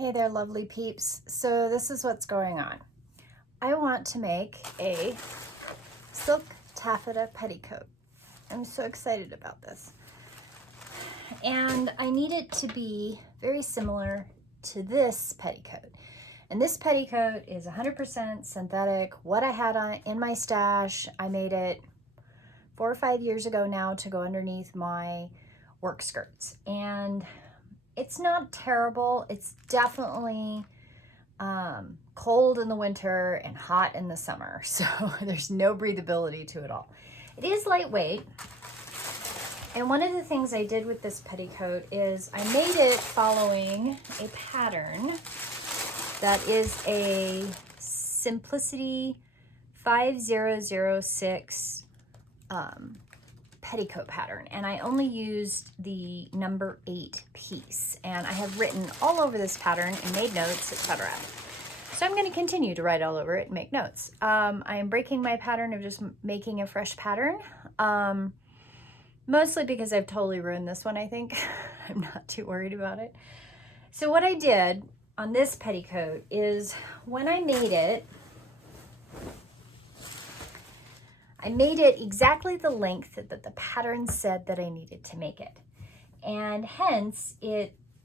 Hey there, lovely peeps. So this is what's going on. I want to make a silk taffeta petticoat. I'm so excited about this. And I need it to be very similar to this petticoat. And this petticoat is 100% synthetic. What I had in my stash, I made it 4 or 5 years ago now to go underneath my work skirts. And it's not terrible. It's definitely cold in the winter and hot in the summer. So there's no breathability to it all. It is lightweight. And one of the things I did with this petticoat is I made it following a pattern that is a Simplicity 5006 petticoat pattern, and I only used the number 8 piece, and I have written all over this pattern and made notes, etc. So I'm going to continue to write all over it and make notes. I am breaking my pattern of just making a fresh pattern, mostly because I've totally ruined this one, I think. I'm not too worried about it. So what I did on this petticoat is when I made it exactly the length that the pattern said that I needed to make it. And hence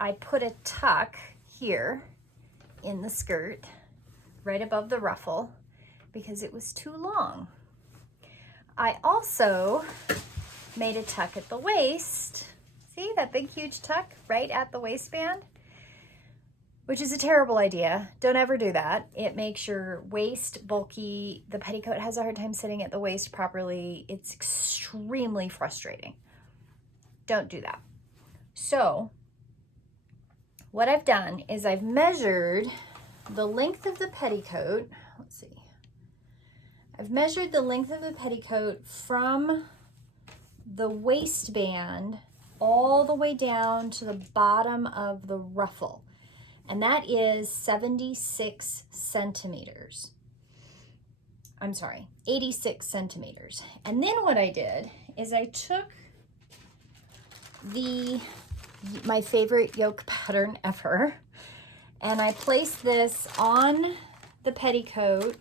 I put a tuck here in the skirt, right above the ruffle, because it was too long. I also made a tuck at the waist. See that big huge tuck right at the waistband? Which is a terrible idea. Don't ever do that. It makes your waist bulky. The petticoat has a hard time sitting at the waist properly. It's extremely frustrating. Don't do that. So what I've done is I've measured the length of the petticoat. Let's see. I've measured the length of the petticoat from the waistband all the way down to the bottom of the ruffle. And that is 76 centimeters. I'm sorry, 86 centimeters. And then what I did is I took my favorite yoke pattern ever, and I placed this on the petticoat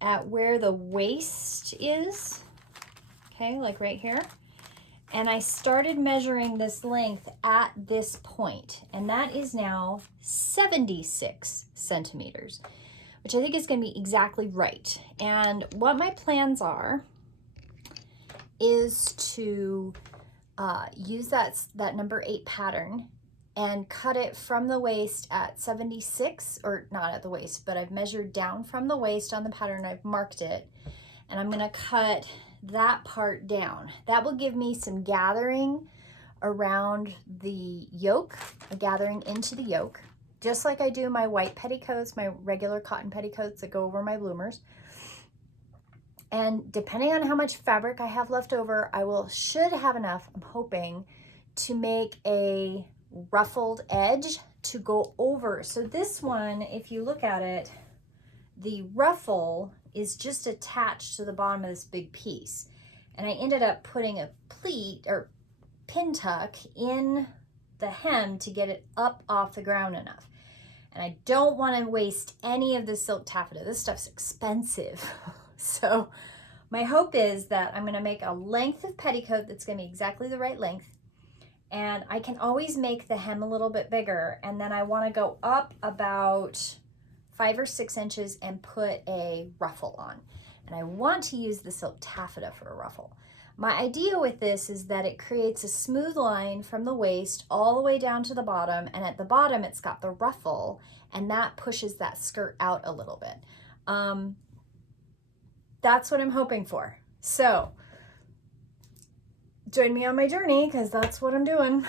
at where the waist is, okay, like right here. And I started measuring this length at this point, and that is now 76 centimeters, which I think is going to be exactly right. And what my plans are is to use that number 8 pattern and cut it from the waist at 76, or not at the waist, but I've measured down from the waist on the pattern. I've marked it, and I'm going to cut that part down. That will give me some gathering around the yoke, a gathering into the yoke, just like I do my white petticoats, my regular cotton petticoats that go over my bloomers. And depending on how much fabric I have left over, should have enough, I'm hoping, to make a ruffled edge to go over. So this one, if you look at it, the ruffle is just attached to the bottom of this big piece. And I ended up putting a pleat or pin tuck in the hem to get it up off the ground enough. And I don't want to waste any of the silk taffeta. This stuff's expensive. So my hope is that I'm going to make a length of petticoat that's going to be exactly the right length. And I can always make the hem a little bit bigger. And then I want to go up about 5 or 6 inches and put a ruffle on. And I want to use the silk taffeta for a ruffle. My idea with this is that it creates a smooth line from the waist all the way down to the bottom, and at the bottom it's got the ruffle, and that pushes that skirt out a little bit. That's what I'm hoping for. So join me on my journey, because that's what I'm doing.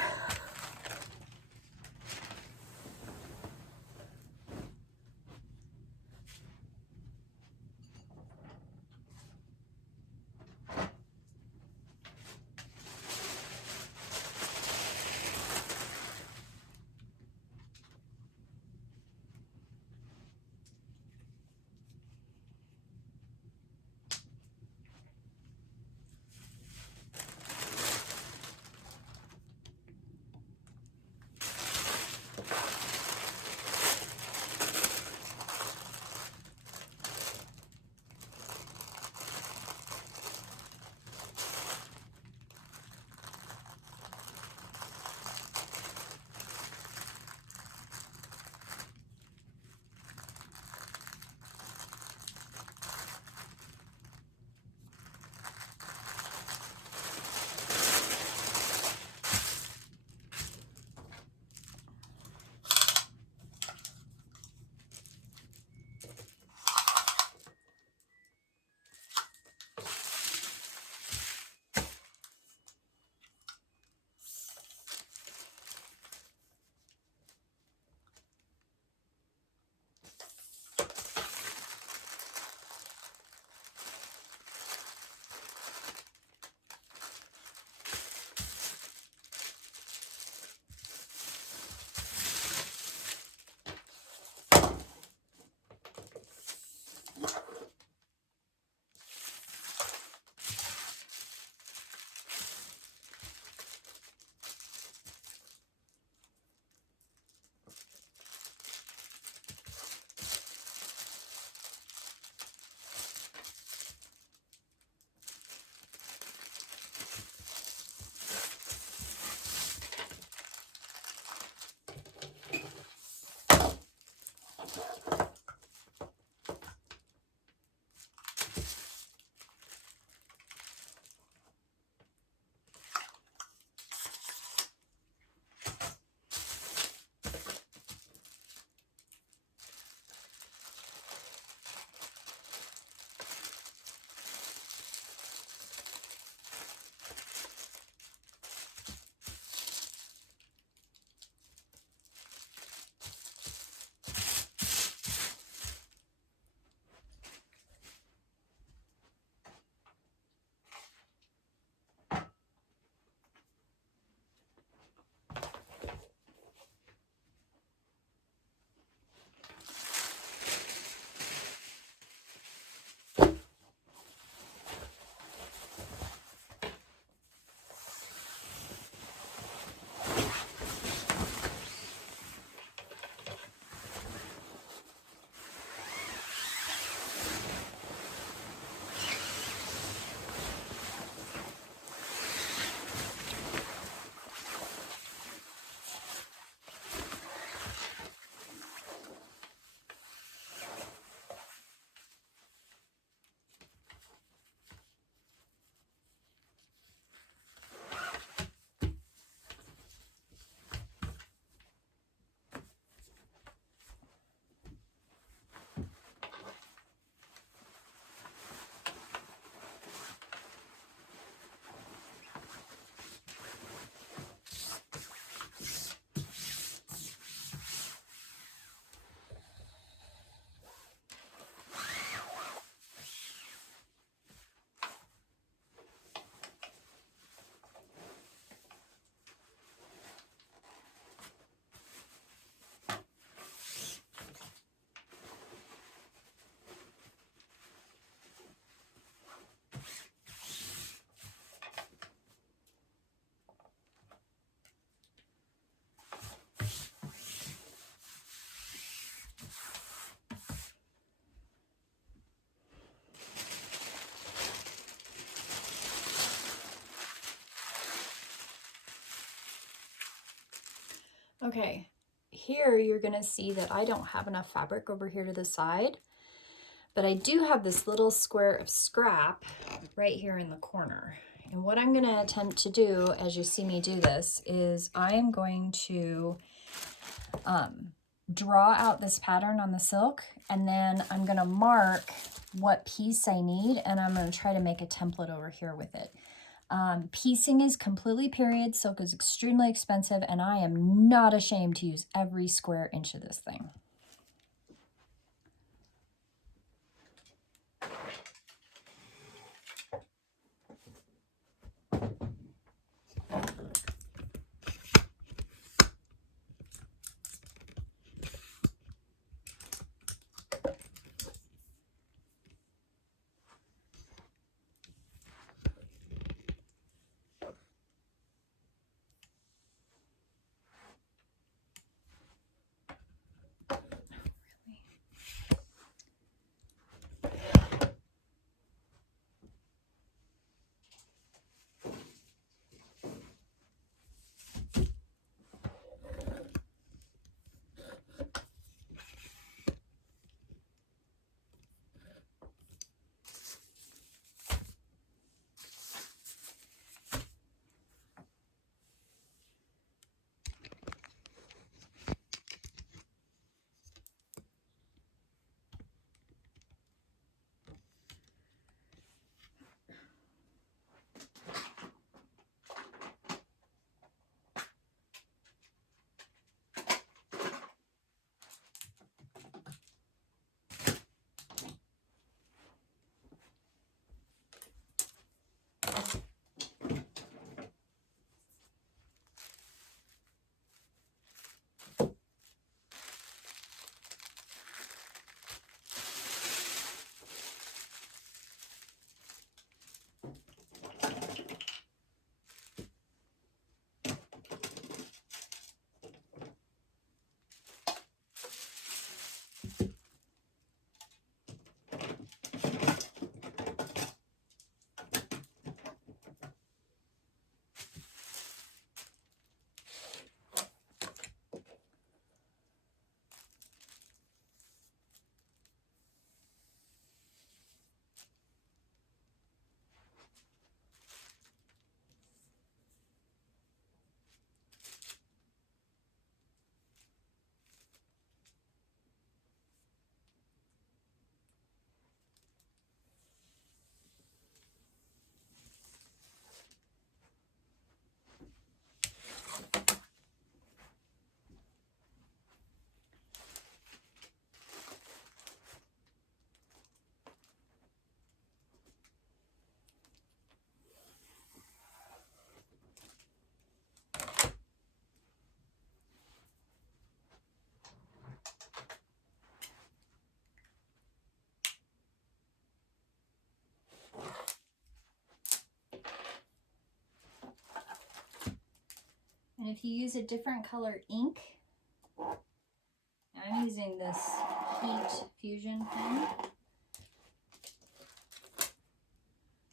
Okay, here you're gonna see that I don't have enough fabric over here to the side, but I do have this little square of scrap right here in the corner. And what I'm gonna attempt to do as you see me do this is I'm going to draw out this pattern on the silk, and then I'm gonna mark what piece I need, and I'm gonna try to make a template over here with it. Piecing is completely period. Silk is extremely expensive, and I am not ashamed to use every square inch of this thing. And if you use a different color ink, I'm using this heat fusion pen,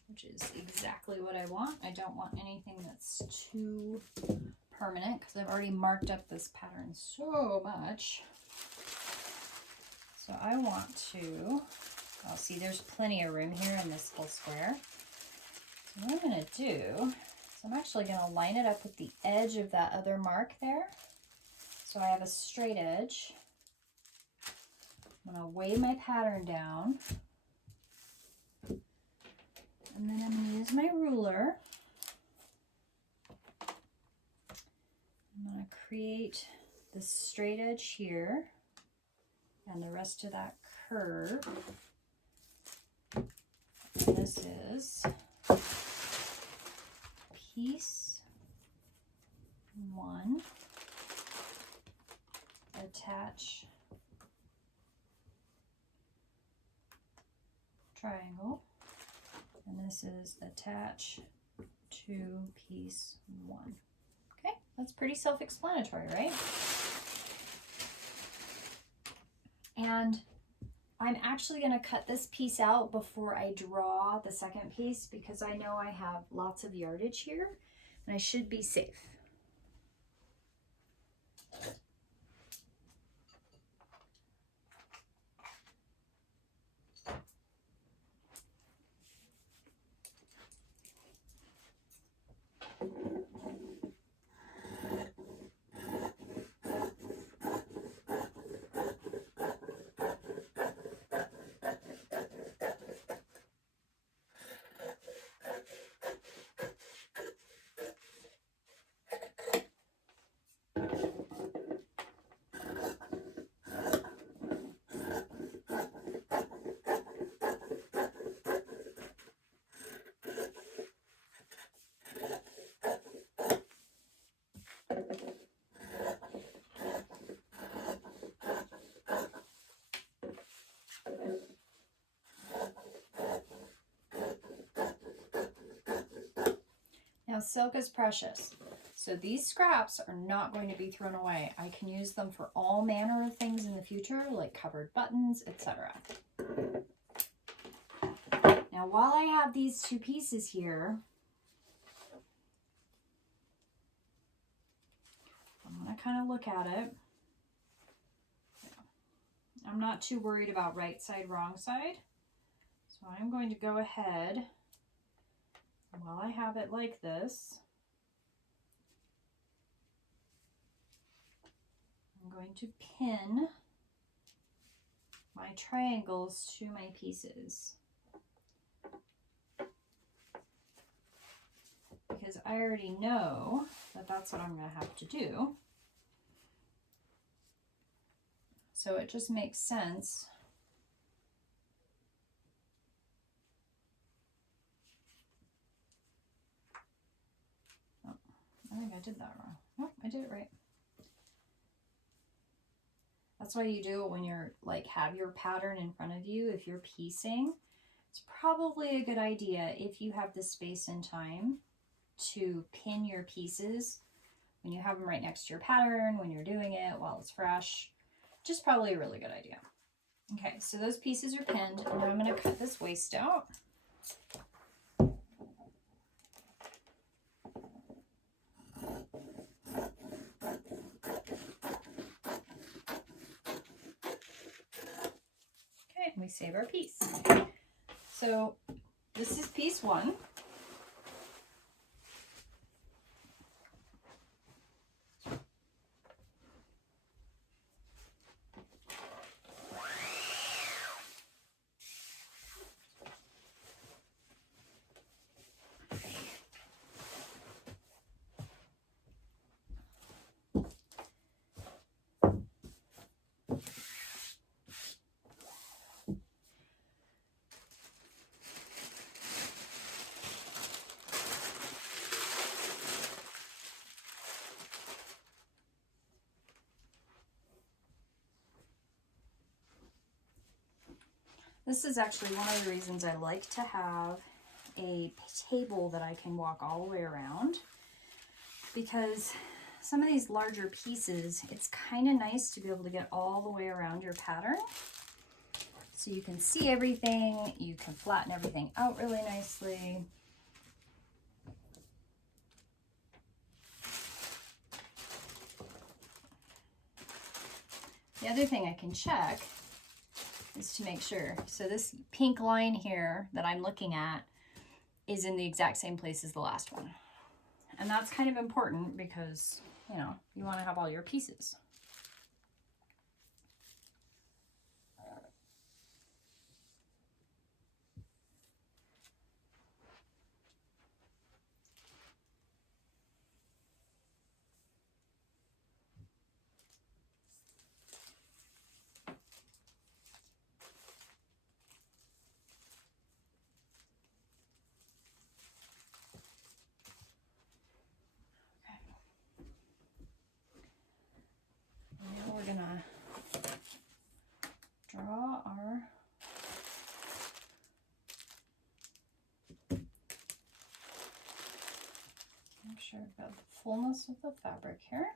which is exactly what I want. I don't want anything that's too permanent because I've already marked up this pattern so much. So I want to, oh, see, there's plenty of room here in this little square. So what I'm going to do is I'm actually going to line it up with the edge of that other mark there. So I have a straight edge. I'm going to weigh my pattern down. And then I'm going to use my ruler. I'm going to create this straight edge here and the rest of that curve. And this is piece 1, attach triangle, and this is attach to piece 1. Okay, that's pretty self-explanatory, right? And I'm actually going to cut this piece out before I draw the second piece because I know I have lots of yardage here and I should be safe. Now silk is precious, so these scraps are not going to be thrown away. I can use them for all manner of things in the future, like covered buttons, etc. Now while I have these two pieces here, I'm going to kind of look at it. I'm not too worried about right side, wrong side. So I'm going to go ahead, while I have it like this, I'm going to pin my triangles to my pieces. Because I already know that that's what I'm going to have to do. So it just makes sense. Oh, I think I did that wrong. Nope, I did it right. That's why you do it when you're like have your pattern in front of you. If you're piecing, it's probably a good idea if you have the space and time to pin your pieces when you have them right next to your pattern, when you're doing it while it's fresh. Just probably a really good idea. Okay, so those pieces are pinned. Now I'm going to cut this waist out. Okay, and we save our piece. So this is piece one. This is actually one of the reasons I like to have a table that I can walk all the way around, because some of these larger pieces, it's kind of nice to be able to get all the way around your pattern so you can see everything, you can flatten everything out really nicely. The other thing I can check is to make sure. So this pink line here that I'm looking at is in the exact same place as the last one. And that's kind of important because, you know, you want to have all your pieces. Now we're gonna draw our make sure I've got the fullness of the fabric here.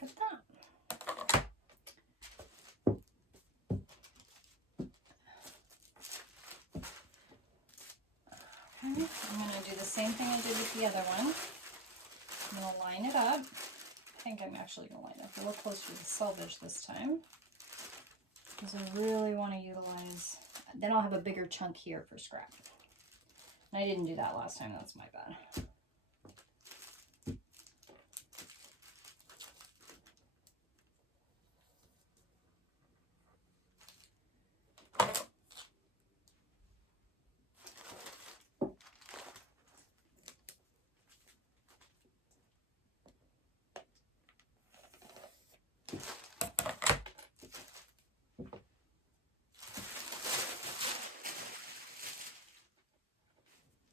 Look at that. Okay, I'm going to do the same thing I did with the other one. I'm going to line it up. I think I'm actually going to line it up a little closer to the selvage this time, because I really want to utilize, then I'll have a bigger chunk here for scrap. And I didn't do that last time, that's my bad.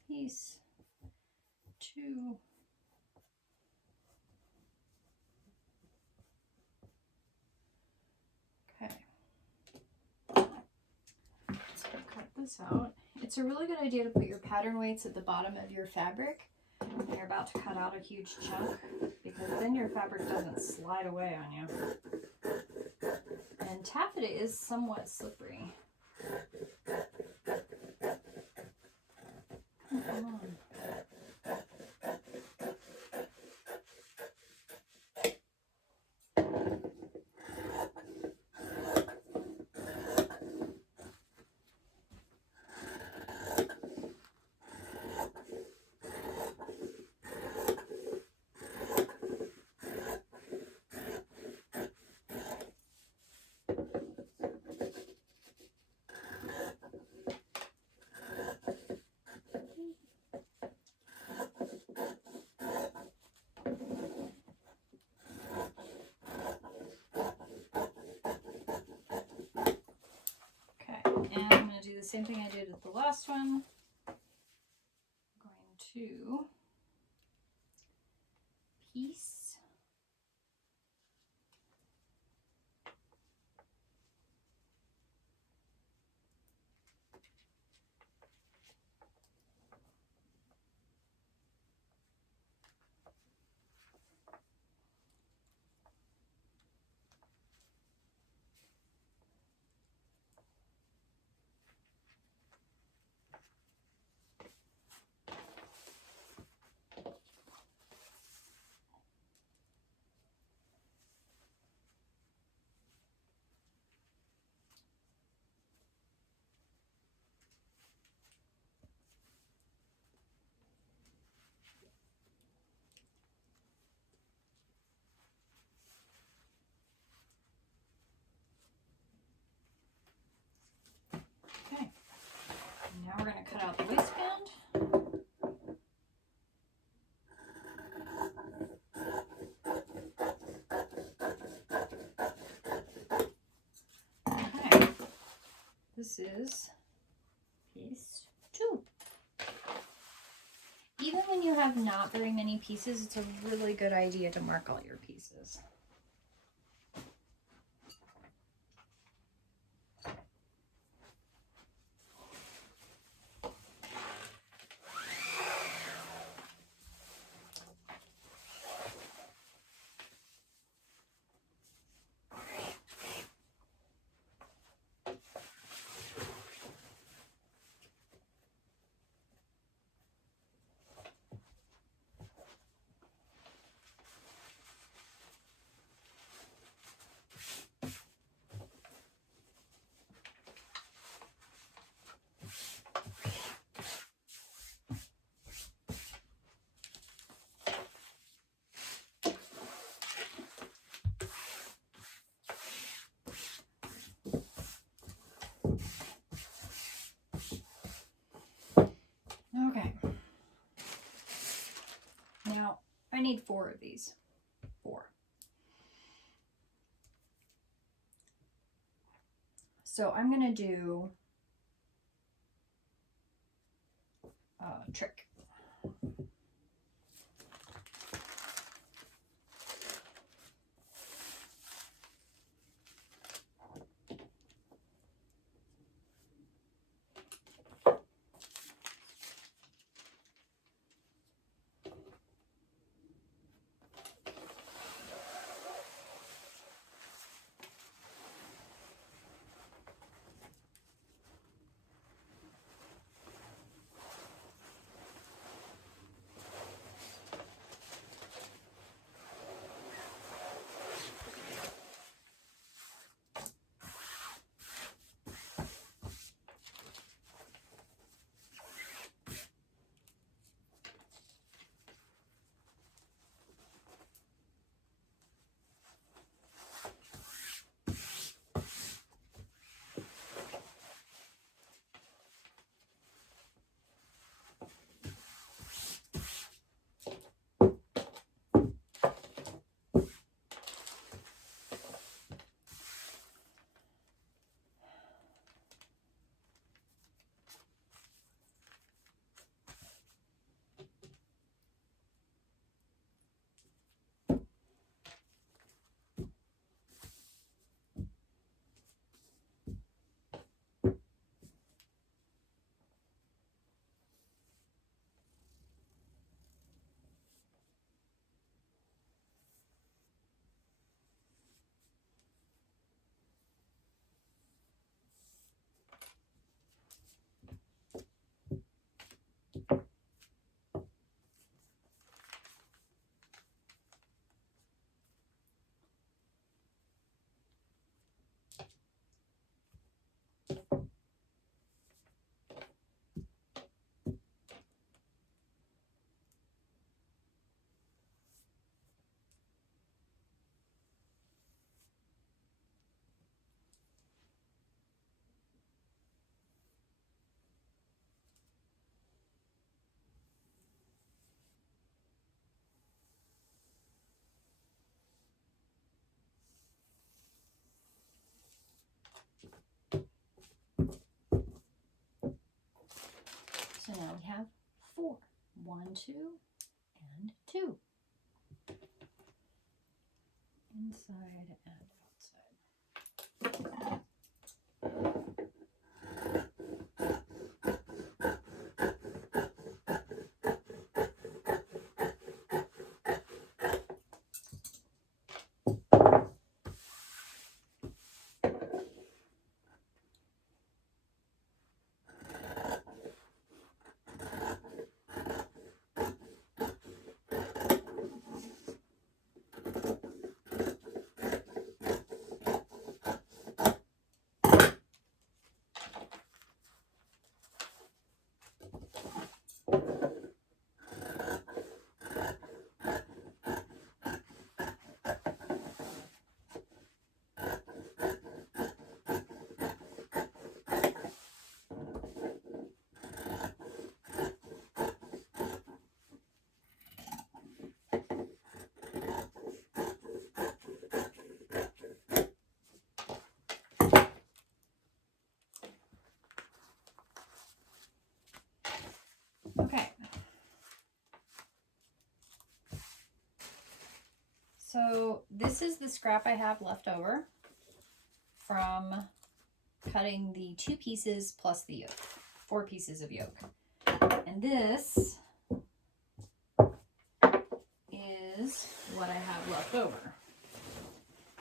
Piece 2. Okay. So cut this out it's a really good idea to put your pattern weights at the bottom of your fabric when you're about to cut out a huge chunk, because then your fabric doesn't slide away on you. And taffeta is somewhat slippery. Oh, come on. And I'm going to do the same thing I did with the last one. I'm going to piece. Okay, now we're going to cut out the waistband. Okay, this is piece 2. Even when you have not very many pieces, it's a really good idea to mark all your pieces. Okay. Now, I need 4 of these. 4. So I'm going to do a trick. 1, 2, and 2. Inside and outside. Okay. So this is the scrap I have left over from cutting the 2 pieces plus the yoke, 4 pieces of yoke. And this is what I have left over.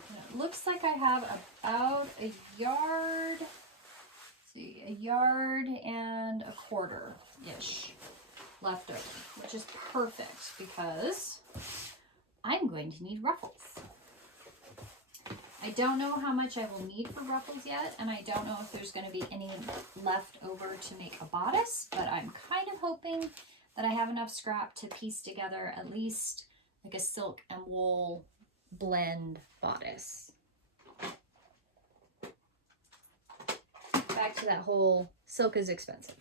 And it looks like I have about a yard, a yard and a quarter-ish left over, which is perfect because I'm going to need ruffles. I don't know how much I will need for ruffles yet, and I don't know if there's going to be any left over to make a bodice, but I'm kind of hoping that I have enough scrap to piece together at least like a silk and wool blend bodice. Back to that whole silk is expensive.